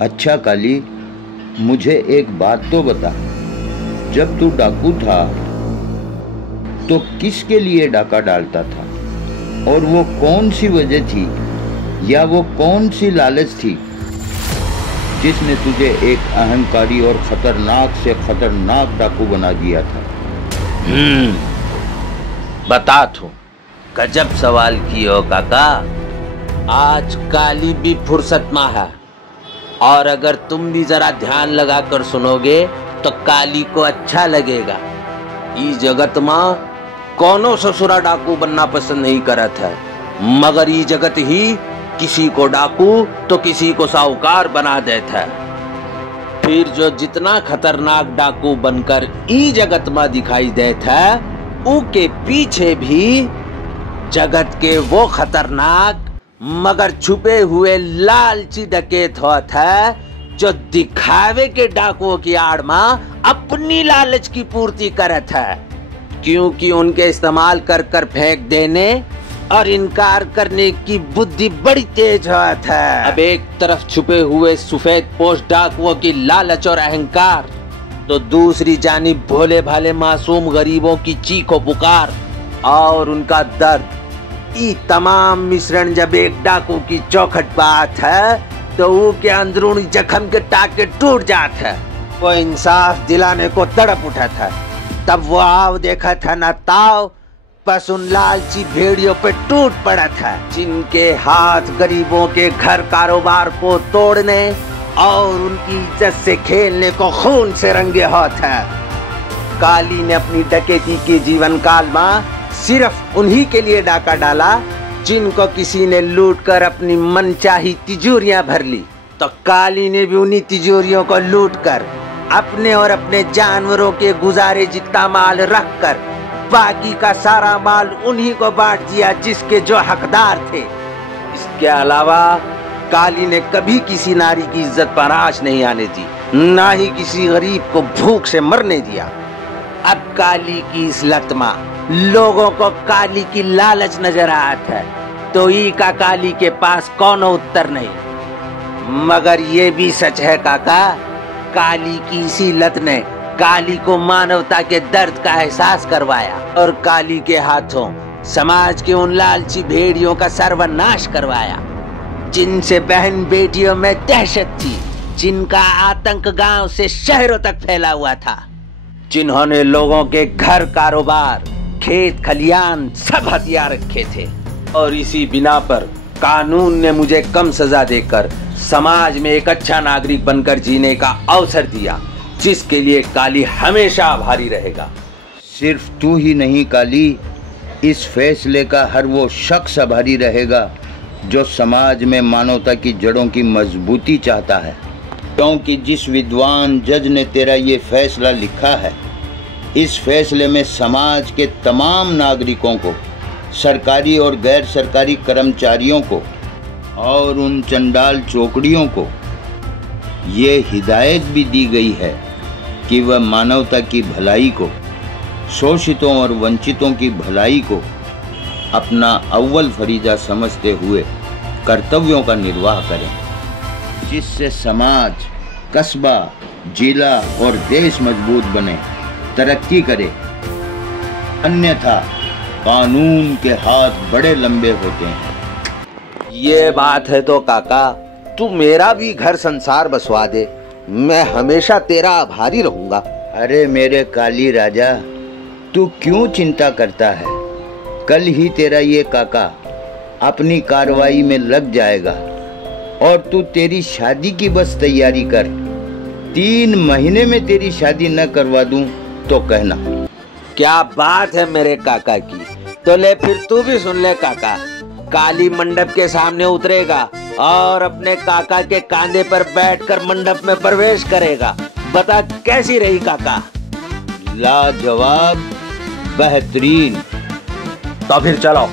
अच्छा काली, मुझे एक बात तो बता, जब तू डाकू था तो किसके लिए डाका डालता था? और वो कौन सी वजह थी या वो कौन सी लालच थी जिसने तुझे एक अहंकारी और खतरनाक से खतरनाक डाकू बना दिया था? बता तू, गजब सवाल किए हो काका। आज काली भी फुर्सत में है, और अगर तुम भी जरा ध्यान लगाकर सुनोगे तो काली को अच्छा लगेगा। इस जगत में कोनो ससुरा डाकू बनना पसंद नहीं करत है, मगर ये जगत ही किसी को डाकू तो किसी को साहूकार बना देता है। फिर जो जितना खतरनाक डाकू बनकर ई जगत में दिखाई देता है, उनके पीछे भी जगत के वो खतरनाक मगर छुपे हुए लालची डकैत होता है, जो दिखावे के डाकुओं की आड़ में अपनी लालच की पूर्ति करत है। क्योंकि उनके इस्तेमाल कर कर फेंक देने और इनकार करने की बुद्धि बड़ी तेज होता है। अब एक तरफ छुपे हुए सफेद पोश डाकुओं की लालच और अहंकार, तो दूसरी जानिब भोले भाले मासूम गरीबों की चीखों पुकार और उनका दर्द। ये तमाम मिश्रण जब एक डाकू की चौखट बात है, तो वो के अंदरूनी जख्म के टाके टूट जाते है। वो इंसाफ दिलाने को तड़प उठा था, तब वो आव देखा था न ताव, बस उन लालची भेड़ियों पे टूट पड़ा था, जिनके हाथ गरीबों के घर कारोबार को तोड़ने और उनकी इज्जत से खेलने को खून से रंगे हाथ है। काली ने अपनी डकैती के जीवन काल में सिर्फ उन्हीं के लिए डाका डाला जिनको किसी ने लूटकर अपनी मनचाही तिजोरियां भर ली। तो काली ने भी उन्हीं तिजोरियों को लूटकर अपने और अपने जानवरों के गुजारे जितना माल रखकर बाकी का सारा माल उन्हीं को बांट दिया जिसके जो हकदार थे। इसके अलावा काली ने कभी किसी नारी की इज्जत पर आंच नहीं आने दी, ना ही किसी गरीब को भूख से मरने दिया। अब काली की इस लत में लोगों को काली की लालच नजर आता है, तो ई का काली के पास कोनो उत्तर नहीं। मगर ये भी सच है काका, काली की इसी लत ने काली को मानवता के दर्द का एहसास करवाया और काली के हाथों समाज के उन लालची भेड़ियों का सर्वनाश करवाया, जिनसे बहन बेटियों में दहशत थी, जिनका आतंक गांव से शहरों तक फैला हुआ था, जिन्होंने लोगों के घर कारोबार खेत खलियान सब हथियार रखे थे। और इसी बिना पर कानून ने मुझे कम सजा देकर समाज में एक अच्छा नागरिक बनकर जीने का अवसर दिया, जिसके लिए काली हमेशा आभारी रहेगा। सिर्फ तू ही नहीं काली, इस फैसले का हर वो शख्स आभारी रहेगा जो समाज में मानवता की जड़ों की मजबूती चाहता है। क्योंकि जिस विद्वान जज ने तेरा ये फैसला लिखा है, इस फैसले में समाज के तमाम नागरिकों को, सरकारी और गैर सरकारी कर्मचारियों को और उन चंडाल चौकड़ियों को ये हिदायत भी दी गई है कि वह मानवता की भलाई को, शोषितों और वंचितों की भलाई को अपना अव्वल फरीजा समझते हुए कर्तव्यों का निर्वाह करें, जिससे समाज, कस्बा, जिला और देश मजबूत बने, तरक्की करे। अन्यथा कानून के हाथ बड़े लंबे होते हैं। ये बात है तो काका, तू मेरा भी घर संसार बसवा दे, मैं हमेशा तेरा आभारी रहूंगा। अरे मेरे काली राजा, तू क्यों चिंता करता है? कल ही तेरा ये काका अपनी कार्रवाई में लग जाएगा और तू तेरी शादी की बस तैयारी कर। 3 महीने में तेरी शादी न करवा दूं तो कहना। क्या बात है मेरे काका की। तो ले फिर तू भी सुन ले काका, काली मंडप के सामने उतरेगा और अपने काका के कांधे पर बैठकर मंडप में प्रवेश करेगा। बता कैसी रही काका? लाजवाब, बेहतरीन। तो फिर चलो।